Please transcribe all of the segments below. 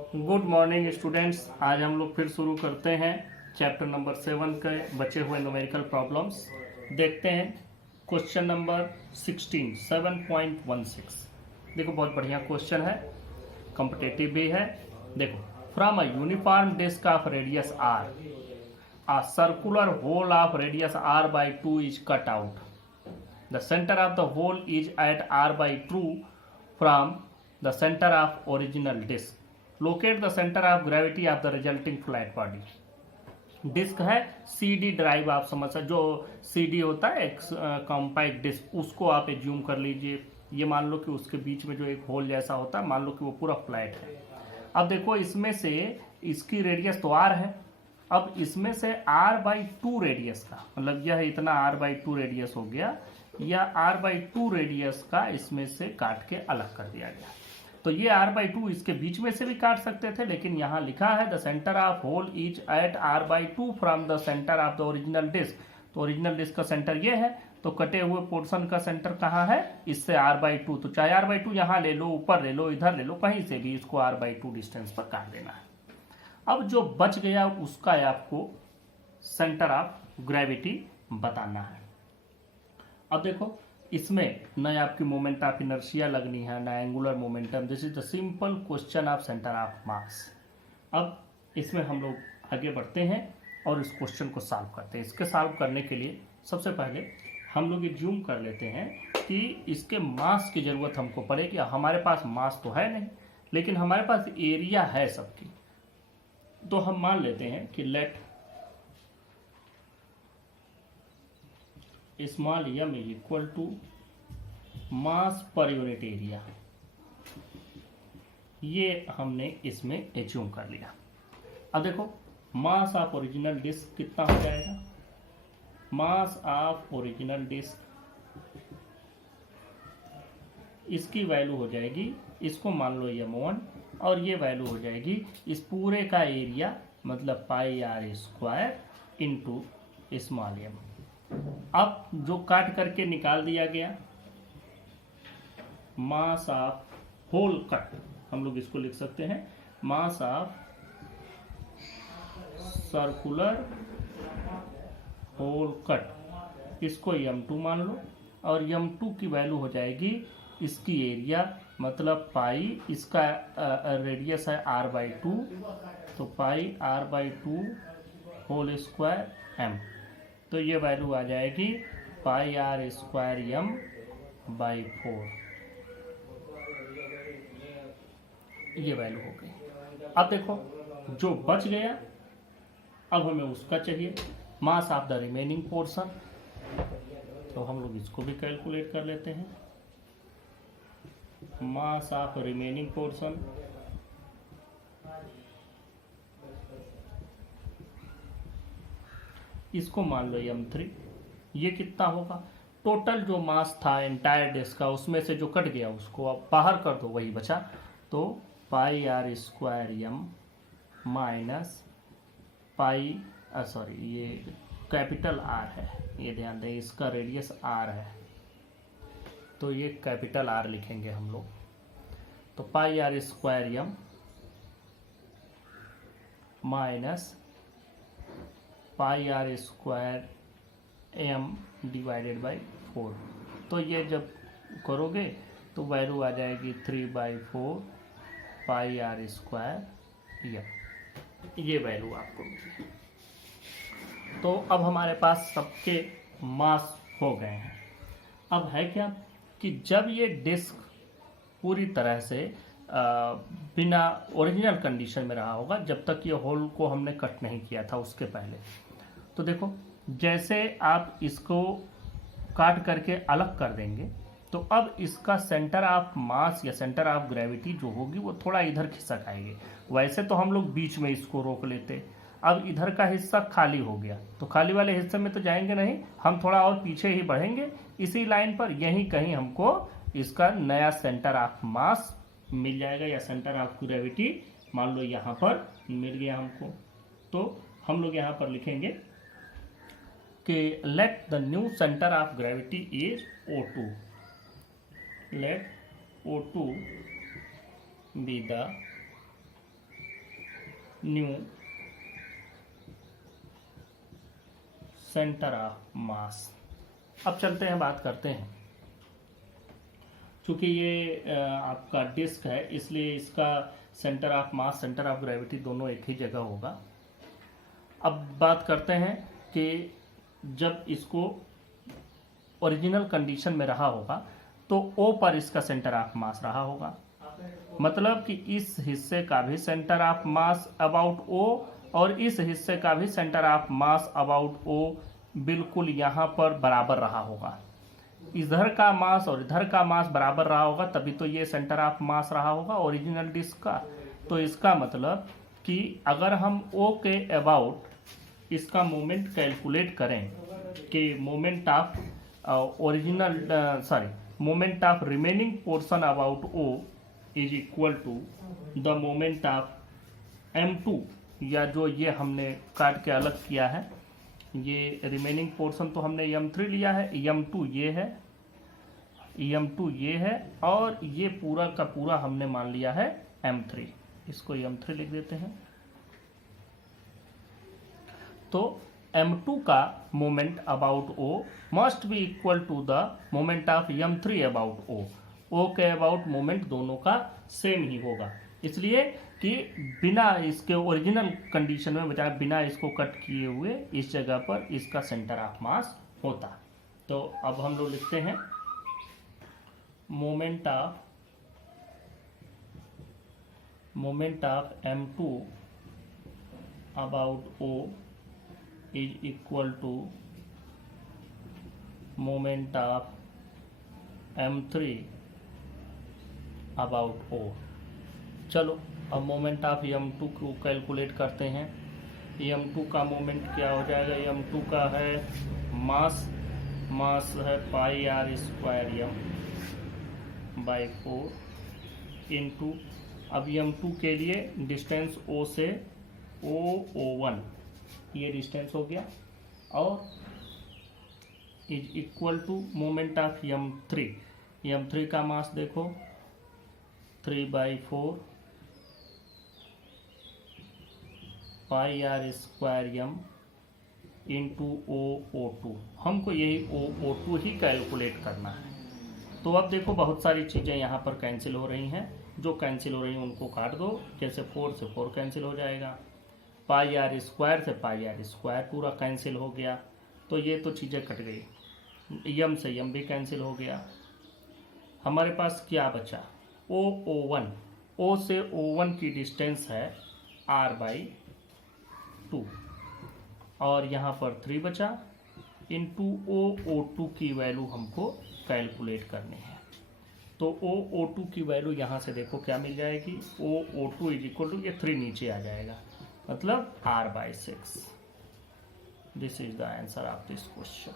Good morning students. आज हम लोग फिर शुरू करते हैं चैप्टर नंबर 7 के बचे हुए न्यूमेरिकल प्रॉब्लम्स। देखते हैं क्वेश्चन नंबर 16 7.16। देखो बहुत बढ़िया क्वेश्चन है, कॉम्पिटेटिव भी है। देखो, from a uniform disc of radius R a circular hole of radius r by 2 is cut out. The center of the hole is at r by 2 from the center of original disk. Locate the center of gravity of the resulting flat body. Disc है CD drive, आप समझ सकते, जो CD होता है एक compact disc, उसको आप एज्यूम कर लीजिए। ये मान लो कि उसके बीच में जो एक होल जैसा होता है, मान लो कि वो पूरा फ्लैट है। अब देखो, इसमें से इसकी रेडियस तो r है। अब इसमें से r/2 रेडियस का, मतलब यह इतना r/2 रेडियस हो गया, या r/2 रेडियस का इसमें से काट के अलग कर दिया गया। तो ये r/2 इसके बीच में से भी काट सकते थे, लेकिन यहाँ लिखा है the centre of hole is at r/2 from the centre of the original disc. तो ओरिजिनल डिस्क का सेंटर ये है, तो कटे हुए पोर्शन का सेंटर कहाँ है, इससे r/2। तो चाहे r/2 यहाँ ले लो, ऊपर ले लो, इधर ले लो, कहीं से भी इसको r/2 डिस्टेंस पर काट देना है। अब जो बच गया उसका आपको सेंटर ऑफ ग्रेविटी बताना है। अब देखो, इसमें न आपकी मोमेंट ऑफ इनर्शिया लगनी है, न angular momentum. This is the simple question of centre of mass. अब इसमें हम लोग आगे बढ़ते हैं और इस क्वेश्चन को सॉल्व करते हैं। इसके सॉल्व करने के लिए सबसे पहले हम लोग एज्यूम कर लेते हैं कि इसके मास की जरूरत हमको पड़ेगी। हमारे पास मास तो है नहीं, लेकिन हमारे पास एरिया है सबकी। तो हम मान लेते हैं कि let small m is equal to mass per unit area. ये हमने इसमें एज्यूम कर लिया। अब देखो, मास ऑफ ओरिजिनल डिस्क कितना हो जाएगा। मास ऑफ ओरिजिनल डिस्क, इसकी वैल्यू हो जाएगी, इसको मान लो m1, और ये वैल्यू हो जाएगी इस पूरे का एरिया, मतलब πr² इंटू स्मॉल m। अब जो काट करके निकाल दिया गया, मास ऑफ होल कट, हम लोग इसको लिख सकते हैं mass of circular hole cut, इसको m2 मान लो, और m2 की वैल्यू हो जाएगी इसकी एरिया, मतलब पाई, इसका रेडियस है r/2, तो πr/2 होल स्क्वायर m। तो ये वैल्यू आ जाएगी πr² m/4। ये वैल्यू हो गई। अब देखो, जो बच गया, अब हमें उसका चाहिए मास ऑफ द रिमेनिंग पोर्शन। तो हम लोग इसको भी कैलकुलेट कर लेते हैं। मास ऑफ रिमेनिंग पोर्शन, इसको मान लो m3। ये कितना होगा, टोटल जो मास था एंटायर डिस्क का, उसमें से जो कट गया उसको अब बाहर कर दो, वही बचा। तो πr² m माइनस ये कैपिटल R है, ये ध्यान दें, इसका रेडियस R है, तो ये कैपिटल R लिखेंगे हम लोग। तो πr² m minus πr² m divided by 4। तो ये जब करोगे तो वैल्यू आ जाएगी 3/4 πr² m। ये वैल्यू आपको मिली। तो अब हमारे पास सबके मास हो गए हैं। अब है क्या कि जब ये डिस्क पूरी तरह से बिना ओरिजिनल कंडीशन में रहा होगा, जब तक ये होल को हमने कट नहीं किया था उसके पहले, तो देखो, जैसे आप इसको काट करके अलग कर देंगे, तो अब इसका सेंटर ऑफ मास या सेंटर ऑफ ग्रेविटी जो होगी वो थोड़ा इधर खिसक आएगी। वैसे तो हम लोग बीच में इसको रोक लेते, अब इधर का हिस्सा खाली हो गया, तो खाली वाले हिस्से में तो जाएंगे नहीं, हम थोड़ा और पीछे ही बढ़ेंगे इसी लाइन पर, यहीं कहीं हमको इसका नया सेंटर ऑफ मास मिल जाएगा, या सेंटर ऑफ ग्रेविटी मान लो यहाँ पर मिल गया हमको। तो हम लोग यहाँ पर लिखेंगे कि let the new centre of gravity is O2। Let O2 be the new centre of mass. अब चलते हैं, बात करते हैं। चूंकि ये आपका डिस्क है, इसलिए इसका centre of mass, centre of gravity दोनों एक ही जगह होगा। अब बात करते हैं कि जब इसको ओरिजिनल कंडीशन में रहा होगा तो O पर इसका सेंटर ऑफ मास रहा होगा, मतलब कि इस हिस्से का भी centre of mass about O और इस हिस्से का भी centre of mass about O बिल्कुल यहाँ पर बराबर रहा होगा। इधर का मास और इधर का मास बराबर रहा होगा, तभी तो ये सेंटर ऑफ मास रहा होगा ओरिजिनल डिस्क का। तो इसका मतलब कि अगर हम O के अबाउट इसका मोमेंट कैलकुलेट करें कि moment of moment of remaining portion about O is equal to the moment of m2, या जो ये हमने काट के अलग किया है, ये रिमेनिंग पोर्शन तो हमने m3 लिया है, m2 ये है, m2 ये है, और ये पूरा का पूरा हमने मान लिया है m3। इसको m3 लिख देते हैं। तो m2 का moment about O must be equal to the moment of m3 about O। O के अबाउट मोमेंट दोनों का सेम ही होगा, इसलिए कि बिना इसके ओरिजिनल कंडीशन में बजाय बिना इसको कट किए हुए इस जगह पर इसका सेंटर ऑफ मास होता। तो अब हम लोग लिखते हैं moment of m2 about O is equal to moment of m3 about O। चलो अब मोमेंट ऑफ m2 को कैलकुलेट करते हैं। m2 का मोमेंट क्या हो जाएगा? m2 का है मास है पाई r square m by 4 into, अब m2 के लिए डिस्टेंस O से O1 ये डिस्टेंस हो गया, और is equal to moment of m3 का मास देखो 3/4 pi r square m into O2। हमको यही O2 ही कैलकुलेट करना है। तो अब देखो बहुत सारी चीज़ें यहाँ पर कैंसिल हो रही हैं, जो कैंसिल हो रही हैं उनको काट दो। जैसे 4 से 4 कैंसिल हो जाएगा, पाई r स्क्वायर से पाई r स्क्वायर पूरा कैंसिल हो गया, तो ये तो चीज़ें कट गई। यम से यम भी कैंसिल हो गया। हमारे पास क्या बचा? O1। O से O1 की डिस्टेंस है r/2, और यहाँ पर 3 बचा, इंटू O2 की वैल्यू हमको कैलकुलेट करनी है। तो O2 की वैल्यू यहाँ से देखो क्या मिल जाएगी? O2 इज इक्वल टू, ये 3 नीचे आ जाएगा, मतलब r/6। This is the answer of this question.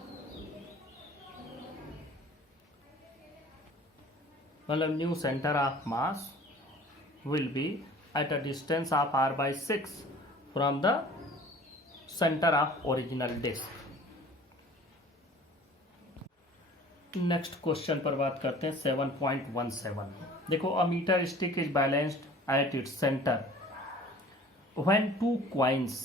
मतलब new centre of mass will be at a distance of r/6 from the center of original disk। Next question पर बात करते हैं 7.17। देखो, a metre stick is balanced at its centre when 2 coins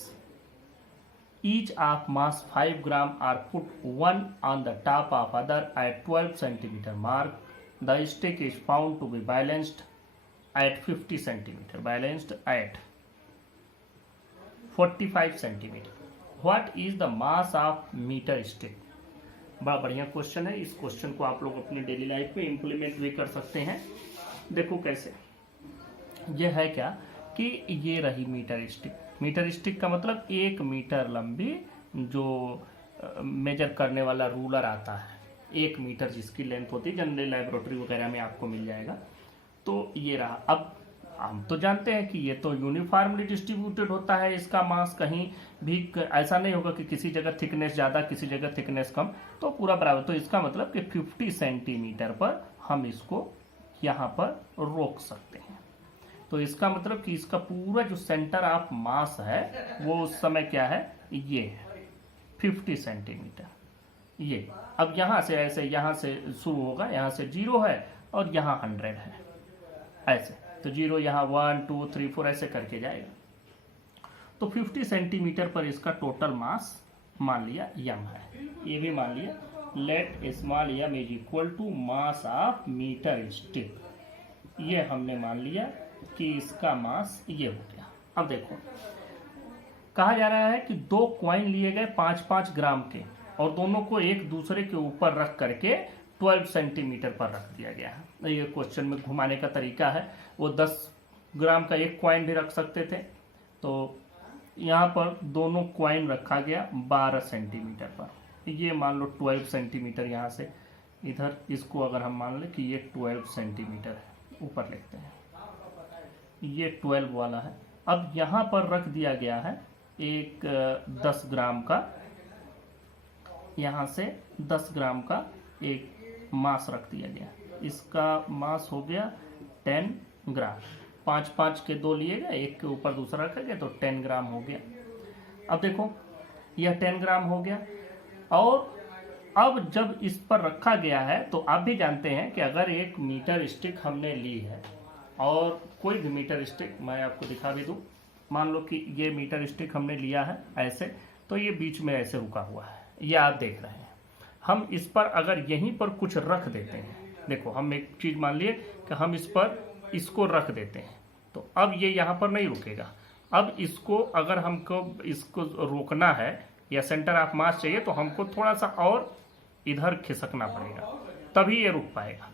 each of mass 5 gram are put one on the top of other at 12 centimeter mark, the stick is found to be balanced at 50 centimeter, balanced at 45 centimeter। What is the mass of meter stick? बड़ा बढ़िया question है। इस question को आप लोग अपनी daily life में implement भी कर सकते हैं। देखो कैसे, ये है क्या कि ये रही मीटर स्टिक। मीटर स्टिक का मतलब 1 मीटर लंबी जो मेजर करने वाला रूलर आता है, 1 मीटर जिसकी लेंथ होती है, जनरली लैबोरेटरी वगैरह में आपको मिल जाएगा। तो ये रहा। अब हम तो जानते हैं कि ये तो यूनिफॉर्मली डिस्ट्रीब्यूटेड होता है, इसका मास कहीं भी ऐसा नहीं होगा कि किसी जगह थिकनेस ज़्यादा किसी जगह थिकनेस कम, तो पूरा बराबर। तो इसका मतलब कि 50 सेंटीमीटर पर हम इसको यहाँ पर रोक सकते हैं। तो इसका मतलब कि इसका पूरा जो सेंटर ऑफ मास है वो उस समय क्या है, ये है 50 सेंटीमीटर। ये अब यहाँ से ऐसे, यहाँ से शुरू होगा, यहाँ से 0 है और यहाँ 100 है, ऐसे। तो 0 यहाँ 1 2 3 4 ऐसे करके जाएगा। तो 50 सेंटीमीटर पर इसका टोटल मास मान लिया यम है। ये भी मान लिया, let small m is equal to mass of metre stick. ये हमने मान लिया कि इसका मास ये हो गया। अब देखो कहा जा रहा है कि 2 कॉइन लिए गए 5-5 ग्राम के और दोनों को एक दूसरे के ऊपर रख करके 12 सेंटीमीटर पर रख दिया गया है। ये क्वेश्चन में घुमाने का तरीका है। वो 10 ग्राम का एक कॉइन भी रख सकते थे, तो यहाँ पर दोनों कॉइन रखा गया 12 सेंटीमीटर पर। ये मान लो 12 सेंटीमीटर, यहाँ से इधर इसको अगर हम मान लें कि ये 12 सेंटीमीटर है, ऊपर लिखते हैं, ये 12 वाला है। अब यहाँ पर रख दिया गया है एक 10 ग्राम का, यहाँ से 10 ग्राम का एक मास रख दिया गया। इसका मास हो गया 10 ग्राम। 5-5 के 2 लिए गए, एक के ऊपर दूसरा रखा गया तो 10 ग्राम हो गया। अब देखो यह 10 ग्राम हो गया। और अब जब इस पर रखा गया है तो आप भी जानते हैं कि अगर एक मीटर स्टिक हमने ली है और कोई भी मीटर स्टिक मैं आपको दिखा भी दूं, मान लो कि ये मीटर स्टिक हमने लिया है ऐसे, तो ये बीच में ऐसे रुका हुआ है, ये आप देख रहे हैं। हम इस पर अगर यहीं पर कुछ रख देते हैं, देखो हम एक चीज़ मान लिए कि हम इस पर इसको रख देते हैं, तो अब ये यहाँ पर नहीं रुकेगा। अब इसको अगर हमको इसको रोकना है या सेंटर ऑफ मास चाहिए तो हमको थोड़ा सा और इधर खिसकना पड़ेगा, तभी ये रुक पाएगा।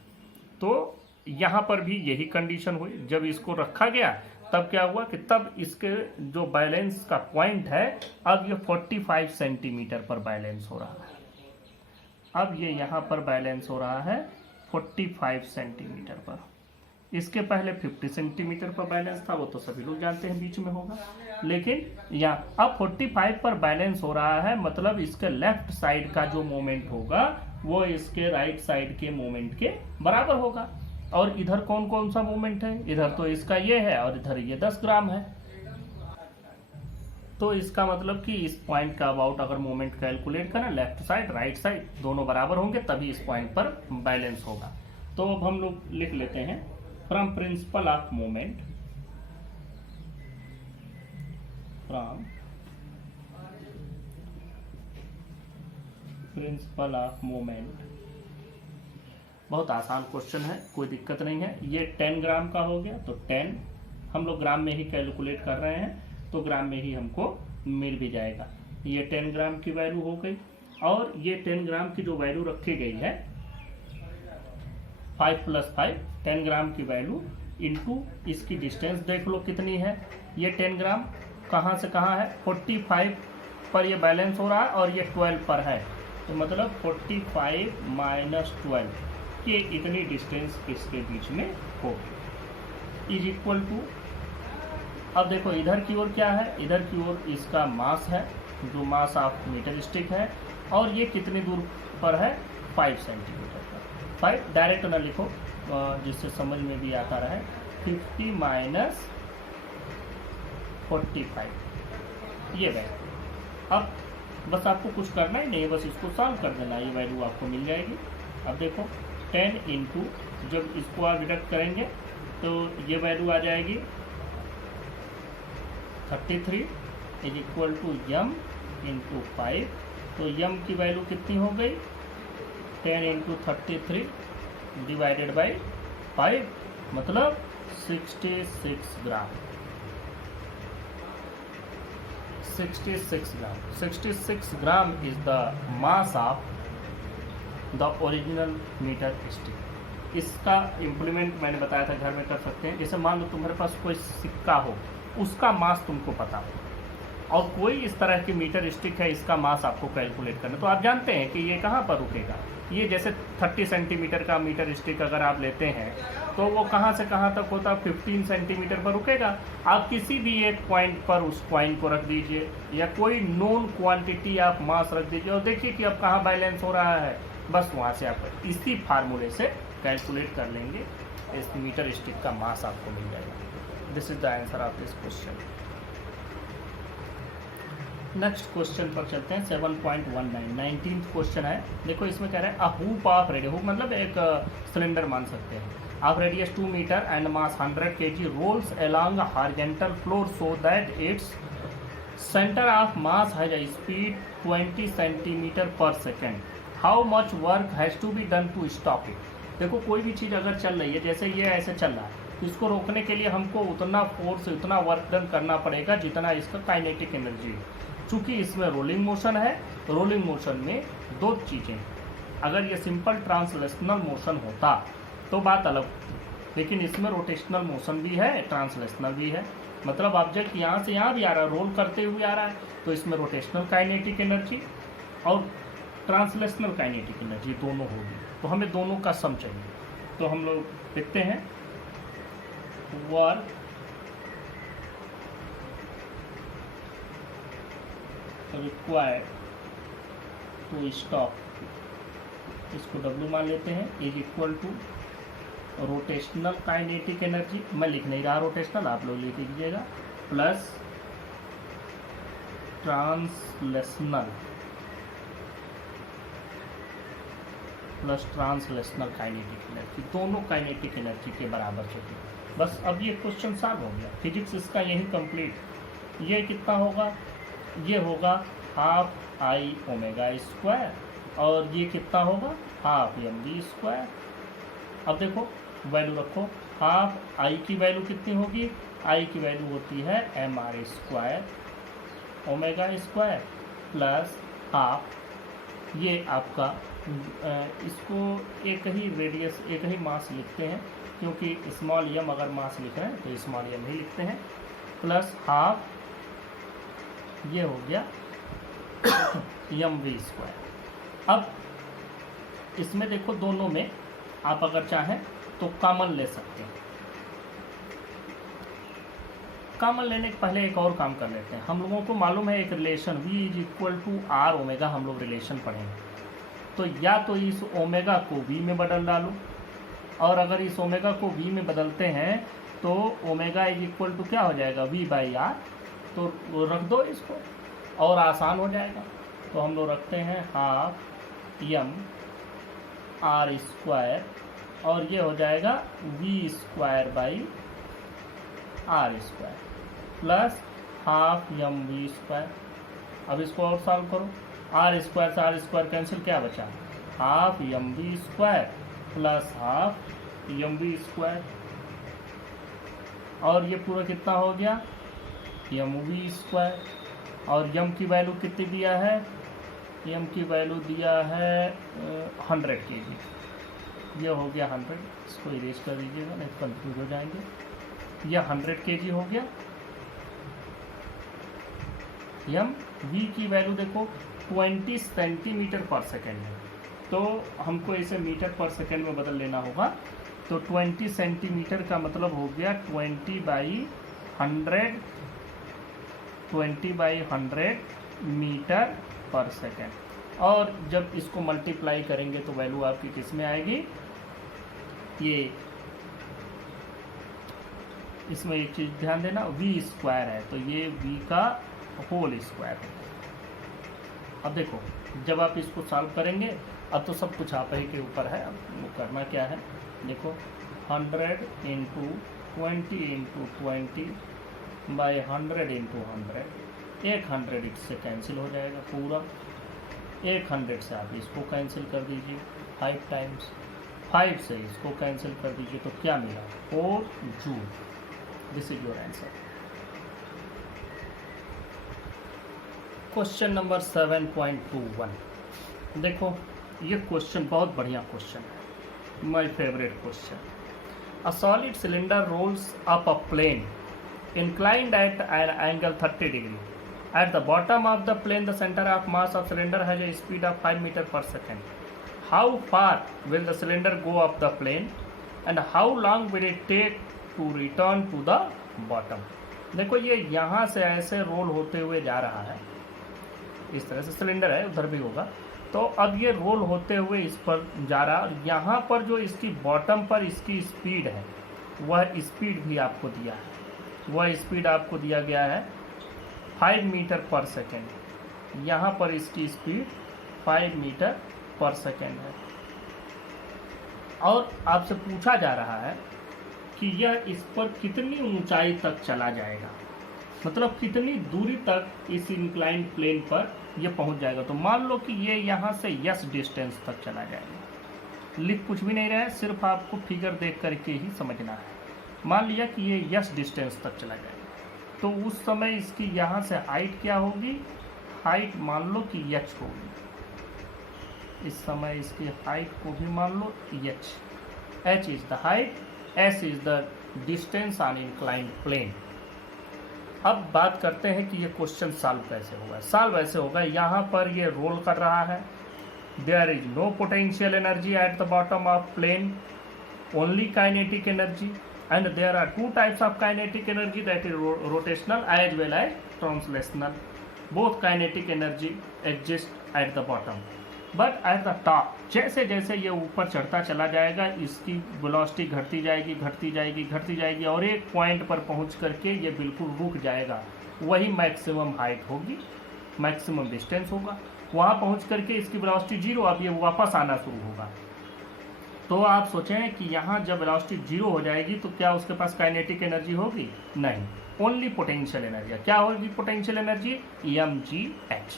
तो यहाँ पर भी यही कंडीशन हुई। जब इसको रखा गया तब क्या हुआ कि तब इसके जो बैलेंस का पॉइंट है, अब ये 45 सेंटीमीटर पर बैलेंस हो रहा है। अब ये यहाँ पर बैलेंस हो रहा है 45 सेंटीमीटर पर। इसके पहले 50 सेंटीमीटर पर बैलेंस था, वो तो सभी लोग जानते हैं बीच में होगा, लेकिन यहाँ अब 45 पर बैलेंस हो रहा है, मतलब इसके लेफ्ट साइड का जो मोमेंट होगा वो इसके राइट साइड के मोमेंट के बराबर होगा। और इधर कौन कौन सा मोमेंट है, इधर तो इसका ये है और इधर ये 10 ग्राम है। तो इसका मतलब कि इस पॉइंट का अबाउट अगर मोमेंट कैलकुलेट करें, लेफ्ट साइड राइट साइड दोनों बराबर होंगे तभी इस पॉइंट पर बैलेंस होगा। तो अब हम लोग लिख लेते हैं from principle of moment, from principle of moment. बहुत आसान क्वेश्चन है, कोई दिक्कत नहीं है। ये 10 ग्राम का हो गया, तो 10 हम लोग ग्राम में ही कैलकुलेट कर रहे हैं तो ग्राम में ही हमको मिल भी जाएगा। ये 10 ग्राम की वैल्यू हो गई। और ये 10 ग्राम की जो वैल्यू रखी गई है 5 + 5, 10 ग्राम की वैल्यू इंटू इसकी डिस्टेंस देख लो कितनी है। ये 10 ग्राम कहाँ से कहाँ है, 45 पर ये बैलेंस हो रहा है और ये 12 पर है, तो मतलब 45 - 12 ये इतनी डिस्टेंस इसके बीच में होगी, इज इक्वल टू। अब देखो इधर की ओर क्या है, इधर की ओर इसका मास है जो मास ऑफ मीटर स्टिक है, और ये कितनी दूर पर है 5 सेंटीमीटर पर। 5 डायरेक्ट ना लिखो जिससे समझ में भी आता रहे। 50 - 45 ये वैल्यू। अब बस आपको कुछ करना ही नहीं है, बस इसको सॉल्व कर देना, ये वैल्यू आपको मिल जाएगी। अब देखो 10 इंटू, जब इसको आप डिडक्ट करेंगे तो ये वैल्यू आ जाएगी 33 is equal to m into 5। तो यम की वैल्यू कितनी हो गई, 10 इंटू 33 डिवाइडेड बाई 5, मतलब 66 gram. 66 gram is the mass of the original metre stick. इसका इम्प्लीमेंट मैंने बताया था घर में कर सकते हैं। जैसे मान लो तुम्हारे पास कोई सिक्का हो, उसका मास तुमको पता हो, और कोई इस तरह की मीटर स्टिक है, इसका मास आपको कैलकुलेट करना, तो आप जानते हैं कि ये कहाँ पर रुकेगा। ये जैसे 30 सेंटीमीटर का मीटर स्टिक अगर आप लेते हैं तो वो कहाँ से कहाँ तक होता है, 15 सेंटीमीटर पर रुकेगा। आप किसी भी एक पॉइंट पर उस कॉइन को रख दीजिए या कोई नोन क्वांटिटी आप मास रख दीजिए और देखिए कि अब कहाँ बैलेंस हो रहा है, बस वहाँ से आप इसी फार्मूले से कैलकुलेट कर लेंगे, इस मीटर स्टिक का मास आपको मिल जाएगा। This is the answer of this question. Next question पर चलते हैं 7.19 19th क्वेश्चन है। देखो इसमें कह रहे हैं a hoop of radius, hoop मतलब एक सिलेंडर मान सकते हैं, of radius 2 metre and mass 100 kg rolls along horizontal floor so that its centre of mass has a speed 20 centimetre per second, how much work has to be done to stop it. देखो कोई भी चीज़ अगर चल रही है, जैसे ये ऐसे चल रहा है, तो इसको रोकने के लिए हमको उतना फोर्स, उतना वर्क डन करना पड़ेगा जितना इसका काइनेटिक एनर्जी है। चूँकि इसमें रोलिंग मोशन है, रोलिंग मोशन में दो चीज़ें, अगर ये सिंपल ट्रांसलेशनल मोशन होता तो बात अलग होती, लेकिन इसमें रोटेशनल मोशन भी है, ट्रांसलेशनल भी है। मतलब ऑब्जेक्ट यहाँ से यहाँ भी आ रहा है, रोल करते हुए आ रहा है, तो इसमें रोटेशनल काइनेटिक एनर्जी और ट्रांसलेशनल काइनेटिक एनर्जी दोनों होगी। तो हमें दोनों का सम चाहिए। तो हम लोग देखते हैं वर्क रिक्वायर्ड टू स्टॉप, इसको W मान लेते हैं, is equal to rotational kinetic energy, मैं लिख नहीं रहा रोटेशनल, आप लोग लिख लीजिएगा, प्लस ट्रांसलेशनल काइनेटिक एनर्जी, दोनों काइनेटिक एनर्जी के बराबर चाहिए। बस अब ये क्वेश्चन सॉल्व हो गया, फिजिक्स इसका यही कंप्लीट। ये कितना होगा, ये होगा हाफ आई ओमेगा स्क्वायर, और ये कितना होगा हाफ एम वी स्क्वायर। अब देखो वैल्यू रखो, हाफ आई की वैल्यू कितनी होगी, आई की वैल्यू होती है M R square omega square plus half, ये आपका इसको एक ही रेडियस, एक ही मास लिखते हैं, क्योंकि स्मॉल एम अगर मास लिख रहे हैं तो स्मॉल एम ही लिखते हैं, प्लस हाफ ये हो गया एम वी स्क्वायर। अब इसमें देखो दोनों में आप अगर चाहें तो कॉमन ले सकते हैं। कॉमन लेने के पहले एक और काम कर लेते हैं। हम लोगों को मालूम है एक relation V is equal to R omega, हम लोग रिलेशन पढ़ेंगे। तो या तो इस ओमेगा को V में बदल डालो, और अगर इस ओमेगा को V में बदलते हैं तो ओमेगा इज इक्वल टू क्या हो जाएगा V बाई आर, तो रख दो इसको और आसान हो जाएगा। तो हम लोग रखते हैं हाफ एम आर स्क्वायर, और ये हो जाएगा V square by R square plus half M we square. अब इसको और सॉल्व करो, आर स्क्वायर से आर स्क्वायर कैंसिल, क्या बचा half M we square plus half M we square, और ये पूरा कितना हो गया एम वी स्क्वायर। और एम की वैल्यू कितनी दिया है, एम की वैल्यू दिया है 100 kg, ये हो गया 100, इसको इरेज कर दीजिएगा नहीं तो कंफ्यूज हो जाएंगे। यह 100 kg हो गया। एम वी की वैल्यू देखो 20 सेंटीमीटर पर सेकेंड है, तो हमको इसे मीटर पर सेकेंड में बदल लेना होगा। तो 20 सेंटीमीटर का मतलब हो गया 20 बाई 100 मीटर पर सेकेंड। और जब इसको मल्टीप्लाई करेंगे तो वैल्यू आपकी किस में आएगी, ये इसमें एक चीज़ ध्यान देना, V स्क्वायर है तो ये V का होल स्क्वायर है। अब देखो जब आप इसको सॉल्व करेंगे, अब तो सब कुछ आप ही के ऊपर है, अब वो करना क्या है, देखो 100 इंटू 20 इंटू 20 बाई 100 इंटू 100, 100 इससे कैंसिल हो जाएगा पूरा, 100 से आप इसको कैंसिल कर दीजिए 5 टाइम्स, 5 से इसको कैंसिल कर दीजिए तो क्या मिला 4 joule. This is your answer. Question number 7.21, देखो ये क्वेश्चन बहुत बढ़िया क्वेश्चन है, my favourite question. A solid cylinder rolls up a plane inclined at an angle 30 degree. At the bottom of the plane, the center of mass of cylinder has a speed of 5 meter per second. How far will the cylinder go up the plane and how long will it take to return to the bottom? देखो ये यहाँ से ऐसे role होते हुए जा रहा है, इस तरह से सिलेंडर है, उधर भी होगा, तो अब ये रोल होते हुए इस पर जा रहा है, और यहाँ पर जो इसकी बॉटम पर इसकी स्पीड है वह स्पीड भी आपको दिया है, वह स्पीड आपको दिया गया है 5 मीटर पर सेकेंड। यहाँ पर इसकी स्पीड 5 मीटर पर सेकेंड है, और आपसे पूछा जा रहा है कि यह इस पर कितनी ऊंचाई तक चला जाएगा। मतलब कितनी दूरी तक इस इंक्लाइंड प्लेन पर ये पहुंच जाएगा। तो मान लो कि ये यहाँ से यस डिस्टेंस तक चला जाएगा। लिख कुछ भी नहीं रहा है, सिर्फ आपको फिगर देख करके ही समझना है। मान लिया कि ये यस डिस्टेंस तक चला जाएगा, तो उस समय इसकी यहाँ से हाइट क्या होगी, हाइट मान लो कि एच होगी। इस समय इसकी हाइट को भी मान लो h, h is the height, s is the distance on inclined plane. अब बात करते हैं कि ये क्वेश्चन सॉल्व कैसे होगा। सॉल्व ऐसे होगा, यहाँ पर ये रोल कर रहा है, there is no potential energy at the bottom of plane, only kinetic energy, and there are two types of kinetic energy, that is rotational as well as translational. Both kinetic energy exist at the bottom, but at the top जैसे जैसे ये ऊपर चढ़ता चला जाएगा इसकी velocity घटती जाएगी घटती जाएगी घटती जाएगी और एक पॉइंट पर पहुंच करके ये बिल्कुल रुक जाएगा। वही मैक्सिमम हाइट होगी, मैक्सिमम डिस्टेंस होगा। वहाँ पहुंच करके इसकी वेलोसिटी जीरो, अब ये वापस आना शुरू होगा। तो आप सोचें कि यहाँ जब वेलोसिटी जीरो हो जाएगी तो क्या उसके पास काइनेटिक एनर्जी होगी? नहीं, ओनली पोटेंशियल एनर्जी। क्या होगी पोटेंशियल एनर्जी? mgh।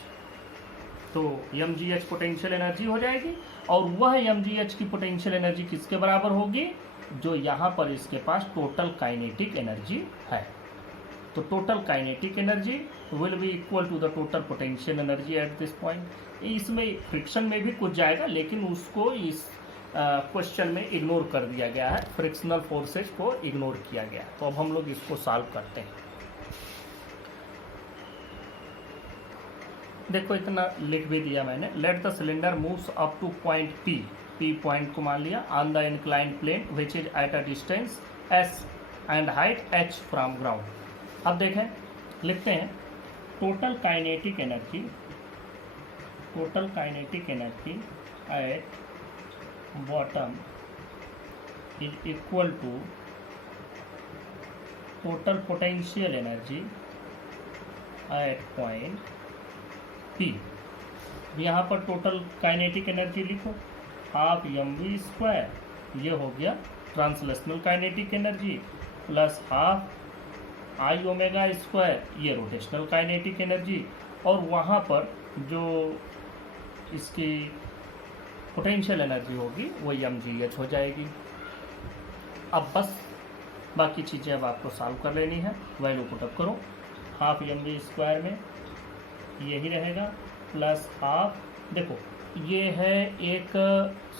तो mgh पोटेंशियल एनर्जी हो जाएगी और वह mgh की पोटेंशियल एनर्जी किसके बराबर होगी? जो यहाँ पर इसके पास टोटल काइनेटिक एनर्जी है। तो total kinetic energy will be equal to the total potential energy at this point. इसमें फ्रिक्शन में भी कुछ जाएगा, लेकिन उसको इस क्वेश्चन में इग्नोर कर दिया गया है, फ्रिक्शनल फोर्सेज को इग्नोर किया गया। तो अब हम लोग इसको सॉल्व करते हैं। देखो इतना लिख भी दिया मैंने। Let the cylinder moves up to point P, P point को मान लिया, on the inclined plane which is at a distance S and height H from ground. अब देखें, लिखते हैं total kinetic energy, total kinetic energy at bottom is equal to total potential energy at point P। यहाँ पर total kinetic energy लिखो, half mv square, ये हो गया translational kinetic energy, plus half I omega square, ये rotational kinetic energy, और वहाँ पर जो इसकी पोटेंशियल एनर्जी होगी वो mgh हो जाएगी। अब बस बाकी चीज़ें अब आपको सॉल्व कर लेनी है। वैल्यू पुटअप करो, हाफ mv स्क्वायर में यही रहेगा, प्लस हाफ, देखो ये है एक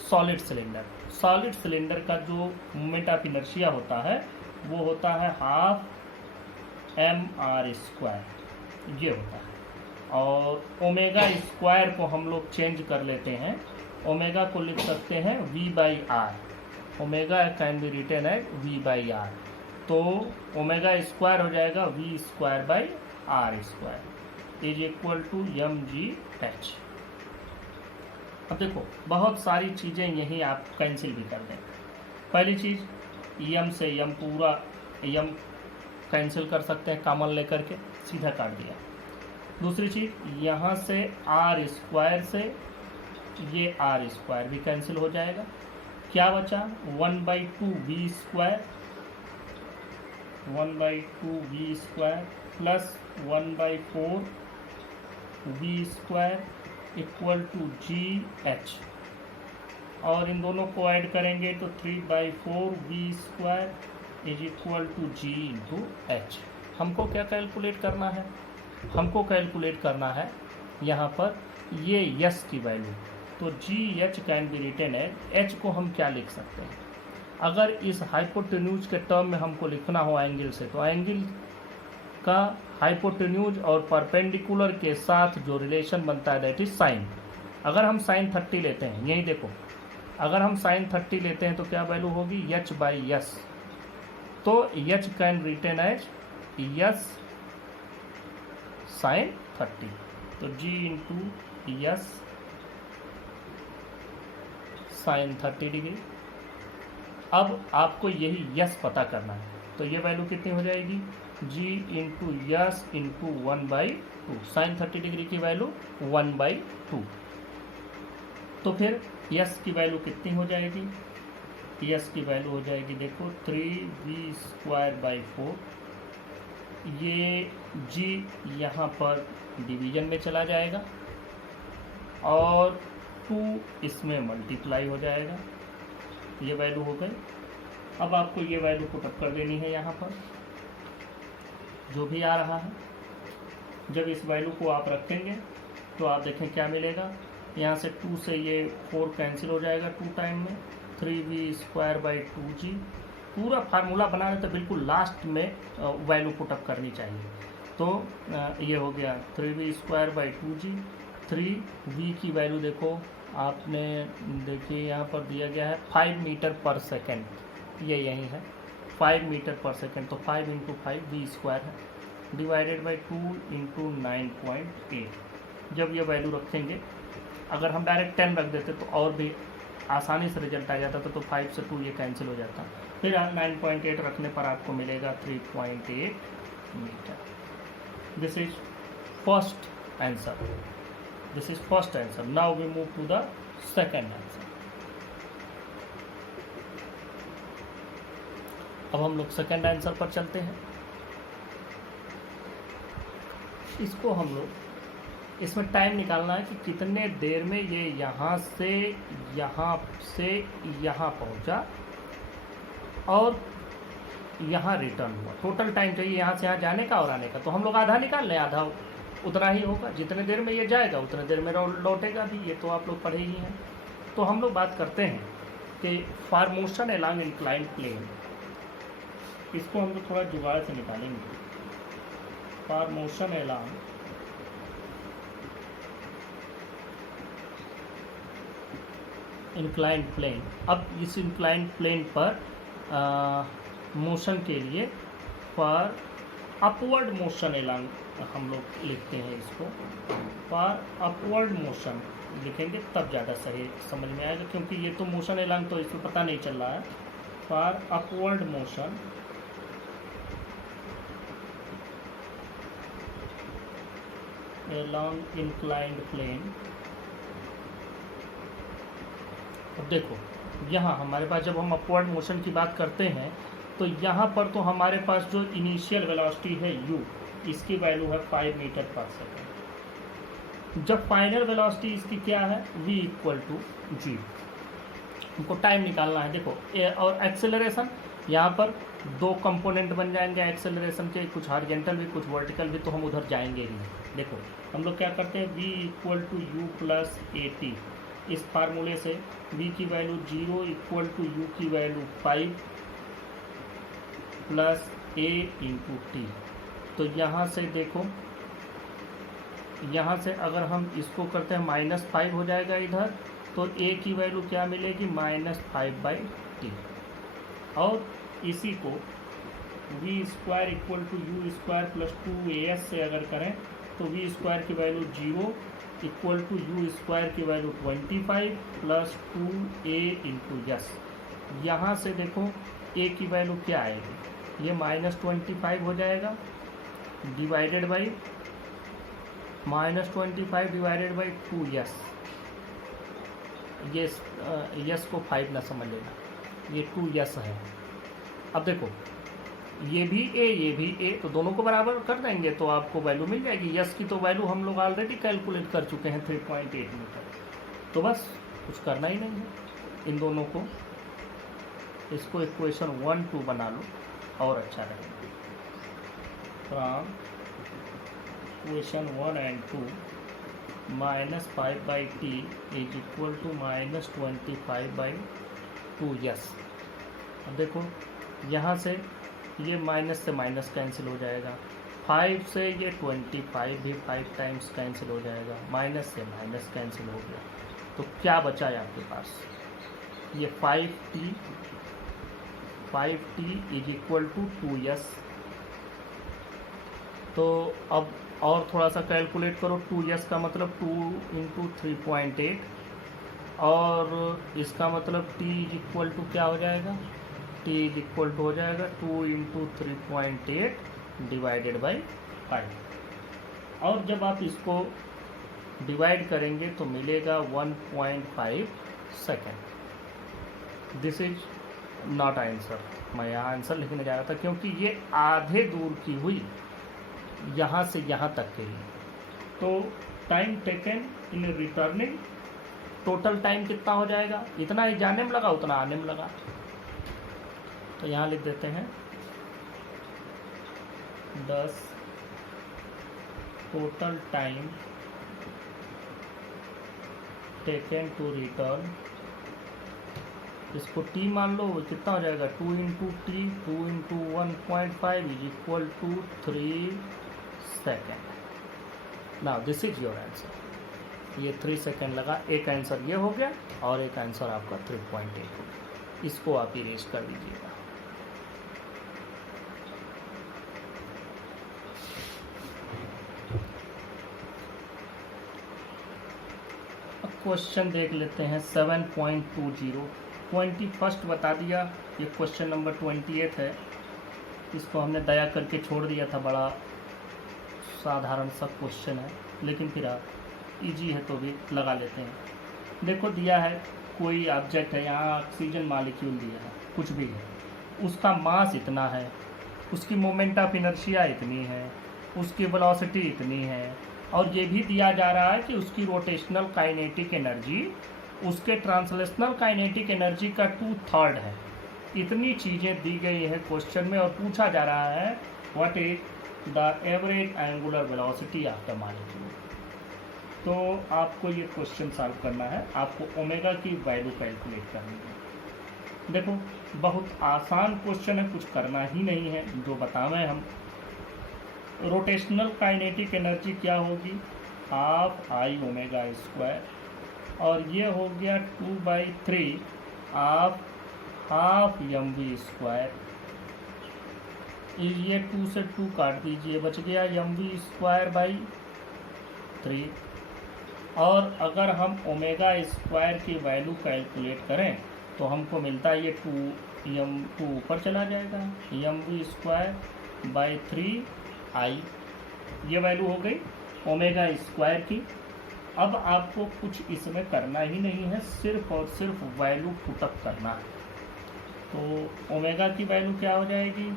सॉलिड सिलेंडर। सॉलिड सिलेंडर का जो मोमेंट ऑफ इनर्शिया होता है वो होता है हाफ mr स्क्वायर, ये होता है। और ओमेगा स्क्वायर को हम लोग चेंज कर लेते हैं, ओमेगा को लिख सकते हैं v by R, omega can be written as v by R. तो ओमेगा स्क्वायर हो जाएगा v square by R square is equal to mgh। अब देखो बहुत सारी चीज़ें यहीं आप कैंसिल भी कर दें। पहली चीज़ m से m, पूरा m कैंसिल कर सकते हैं कॉमन लेकर के, सीधा काट दिया। दूसरी चीज़ यहाँ से r स्क्वायर से ये आर स्क्वायर भी कैंसिल हो जाएगा। क्या बचा? 1/2 V square, 1/2 V square plus 1/4 V square equal to G H, और इन दोनों को ऐड करेंगे तो 3/4 V square is equal to G into H. हमको क्या कैलकुलेट करना है? हमको कैलकुलेट करना है यहाँ पर ये यस की वैल्यू। तो G H can be written as, H को हम क्या लिख सकते हैं? अगर इस हाइपोटेन्यूज के टर्म में हमको लिखना हो एंगल से, तो एंगल का हाइपोटेन्यूज और परपेंडिकुलर के साथ जो रिलेशन बनता है दैट इज साइन। अगर हम साइन 30 लेते हैं, यही देखो, अगर हम साइन 30 लेते हैं तो क्या वैल्यू होगी? H by s. तो h can written as s sine 30, तो g into s sine 30 degree. अब आपको यही यस पता करना है, तो ये वैल्यू कितनी हो जाएगी? G into s into 1/2, sine 30 degree की वैल्यू 1/2। तो फिर यस की वैल्यू कितनी हो जाएगी? यस की वैल्यू हो जाएगी, देखो 3v² बाई 4, ये g यहाँ पर डिवीजन में चला जाएगा और 2 इसमें मल्टीप्लाई हो जाएगा। ये वैल्यू हो गई। अब आपको ये वैल्यू पुट अप कर देनी है यहाँ पर जो भी आ रहा है। जब इस वैल्यू को आप रखेंगे तो आप देखें क्या मिलेगा। यहाँ से 2 से ये 4 कैंसिल हो जाएगा 2 टाइम में, 3v²/2g। पूरा फार्मूला बना रहे तो बिल्कुल लास्ट में वैल्यू पुट अप करनी चाहिए। तो ये हो गया 3v²/2g। 3v की वैल्यू देखो आपने, देखिए यहाँ पर दिया गया है 5 मीटर पर सेकेंड, ये यही है 5 मीटर पर सेकेंड। तो 5 × 5 v² है, डिवाइडेड बाई 2 × 9.8। जब ये वैल्यू रखेंगे, अगर हम डायरेक्ट 10 रख देते तो और भी आसानी से रिजल्ट आ जाता था। तो 5 से 2 ये कैंसिल हो जाता। फिर 9.8 रखने पर आपको मिलेगा 3.8 metre. This is first answer. This is first answer. Now we move to the second answer. अब हम लोग सेकेंड आंसर पर चलते हैं। इसको हम लोग, इसमें टाइम निकालना है कि कितने देर में ये यहाँ से यहाँ पहुँचा और यहाँ रिटर्न हुआ। टोटल टाइम चाहिए यहाँ से यहाँ जाने का और आने का। तो हम लोग आधा निकाल लें, आधा उतना ही होगा। जितने देर में ये जाएगा उतने देर में लौटेगा भी। ये तो आप लोग पढ़े ही हैं। तो हम लोग बात करते हैं कि for motion along inclined plane, इसको हम लोग थोड़ा जुगाड़ से निकालेंगे। For motion along inclined plane. अब इस इंक्लाइंड प्लेन पर मोशन के लिए फॉर अपवर्ड मोशन अलोंग हम लोग लिखते हैं इसको। फॉर अपवर्ड मोशन लिखेंगे तब ज़्यादा सही समझ में आएगा, क्योंकि ये तो मोशन अलोंग तो इसमें पता नहीं चल रहा है। For upward motion along inclined plane. अब देखो यहाँ हमारे पास जब हम अपवर्ड मोशन की बात करते हैं तो यहाँ पर तो हमारे पास जो इनिशियल वेलोसिटी है u, इसकी वैल्यू है 5 मीटर पर सेकेंड। जब फाइनल वेलोसिटी इसकी क्या है v = g। हमको टाइम निकालना है। देखो और एक्सेलरेशन, यहाँ पर 2 कंपोनेंट बन जाएंगे एक्सेलरेशन के, कुछ हॉरिजॉन्टल भी कुछ वर्टिकल भी। तो हम उधर जाएंगे ही। देखो हम लोग क्या करते हैं, v = u + at। इस फार्मूले से v की वैल्यू 0 = u की वैल्यू 5 + a × t। तो यहाँ से देखो, यहाँ से अगर हम इसको करते हैं -5 हो जाएगा इधर। तो a की वैल्यू क्या मिलेगी, -5/t। और इसी को v² = u² + 2as से अगर करें तो v² की वैल्यू 0 = u² की वैल्यू 25 + 2a × s। यहाँ से देखो a की वैल्यू क्या आएगी, ये -25 हो जाएगा, divided by -25 divided by 2s। ये यस को 5 ना समझ लेना, ये 2s है। अब देखो ये भी a ये भी a, तो दोनों को बराबर कर देंगे तो आपको वैल्यू मिल जाएगी। यस की तो वैल्यू हम लोग ऑलरेडी कैलकुलेट कर चुके हैं 3.8 मीटर। तो बस कुछ करना ही नहीं है। इन दोनों को, इसको इक्वेशन 1 2 बना लो और अच्छा रहेगा। From equation 1 and 2 -5/t = -25/2s। अब देखो यहाँ से ये माइनस से माइनस कैंसिल हो जाएगा, 5 से ये 25 भी 5 टाइम्स कैंसिल हो जाएगा, माइनस से माइनस कैंसिल हो गया। तो क्या बचा है आपके पास, ये 5t = 2s। तो अब और थोड़ा सा कैलकुलेट करो। 2s का मतलब 2 × 3.8 और इसका मतलब t = क्या हो जाएगा, t = हो जाएगा 2 × 3.8 डिवाइडेड बाई 5। और जब आप इसको डिवाइड करेंगे तो मिलेगा 1.5 second. This is not answer. मैं यहाँ आंसर लिखने जा रहा था क्योंकि ये आधे दूर की हुई यहाँ से यहाँ तक के लिए। तो time taken in returning, total time कितना हो जाएगा, इतना ही जाने में लगा उतना आने में लगा। तो यहाँ लिख देते हैं 10 total time taken to return, इसको टी मान लो, कितना हो जाएगा 2 into T, 2 into 1.5 is equal to 3 second. Now this is your answer. ये 3 सेकेंड लगा, एक आंसर ये हो गया और एक आंसर आपका 3.8 हो गया। इसको आप इरेज कर दीजिएगा। अब क्वेश्चन देख लेते हैं 7.20, 21 बता दिया। ये क्वेश्चन नंबर 28 है, इसको हमने दया करके छोड़ दिया था, बड़ा साधारण सा क्वेश्चन है, लेकिन फिर आप इजी है तो भी लगा लेते हैं। देखो दिया है कोई ऑब्जेक्ट है, यहाँ ऑक्सीजन मॉलिक्यूल दिया है, कुछ भी है, उसका मास इतना है, उसकी मोमेंट ऑफ इनर्शिया इतनी है, उसकी वेलोसिटी इतनी है, और ये भी दिया जा रहा है कि उसकी रोटेशनल काइनेटिक एनर्जी उसके ट्रांसलेशनल काइनेटिक एनर्जी का 2/3 है। इतनी चीज़ें दी गई है क्वेश्चन में और पूछा जा रहा है what is the average angular velocity of the molecule. तो आपको ये क्वेश्चन सॉल्व करना है, आपको ओमेगा की वैल्यू कैलकुलेट करनी है। देखो बहुत आसान क्वेश्चन है, कुछ करना ही नहीं है, जो बतावें हम। रोटेशनल काइनेटिक एनर्जी क्या होगी, हाफ आई ओमेगा स्क्वायर, और ये हो गया 2/3 of half M we square. ये 2 से 2 काट दीजिए, बच गया एम वी स्क्वायर बाई 3। और अगर हम ओमेगा स्क्वायर की वैल्यू कैलकुलेट करें तो हमको मिलता है ये 2 ऊपर चला जाएगा, एम वी स्क्वायर बाई 3 आई। ये वैल्यू हो गई ओमेगा स्क्वायर की। अब आपको कुछ इसमें करना ही नहीं है, सिर्फ और सिर्फ वैल्यू पुटअप करना है। तो ओमेगा की वैल्यू क्या हो जाएगी,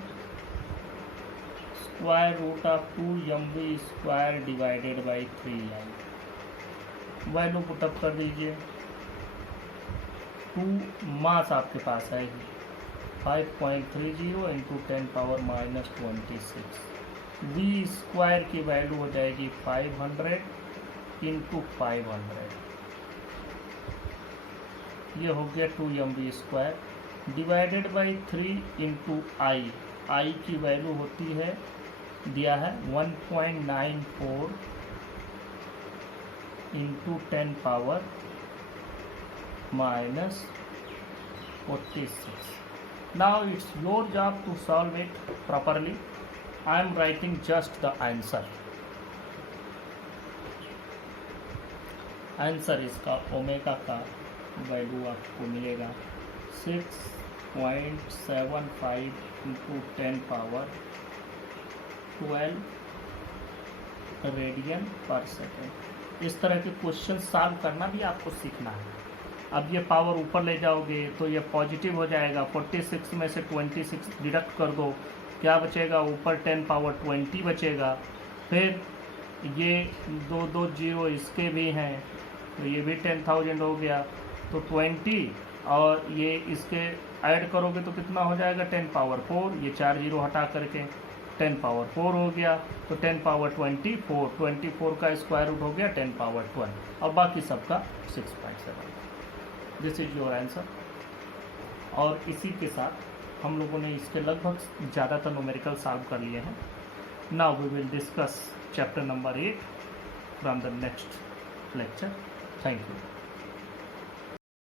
square root of 2 m we square divided by 3i। Value put up कर दीजिए। 2 मास आपके पास है ही, 5.30 इंटू 10⁻⁻26। वी स्क्वायर की वैल्यू हो जाएगी 500 इंटू 500। ये हो गया 2 m we square divided by 3 into I. I की वैल्यू होती है, दिया है 1.94 इंटू 10⁻⁻46। Now it's your job to solve it properly. I am writing just the answer. Answer इसका ओमेगा का वैल्यू आपको मिलेगा 6.75 इंटू 10⁻12 रेडियन पर सेकेंड। इस तरह के क्वेश्चन सॉल्व करना भी आपको सीखना है। अब ये पावर ऊपर ले जाओगे तो ये पॉजिटिव हो जाएगा, 46 में से 26 डिडक्ट कर दो, क्या बचेगा, ऊपर 10⁻20 बचेगा। फिर ये 2 0 इसके भी हैं, तो ये भी 10,000 हो गया। तो 20 और ये इसके ऐड करोगे तो कितना हो जाएगा 10⁻4, ये 4 0 हटा करके 10⁻4 हो गया। तो 10⁻24, 24 का स्क्वायर रूट हो गया 10⁻12 और बाकी सबका 6.7। This is your answer. और इसी के साथ हम लोगों ने इसके लगभग ज़्यादातर न्यूमेरिकल सॉल्व कर लिए हैं। Now we will discuss chapter number 8 from the next lecture. Thank you.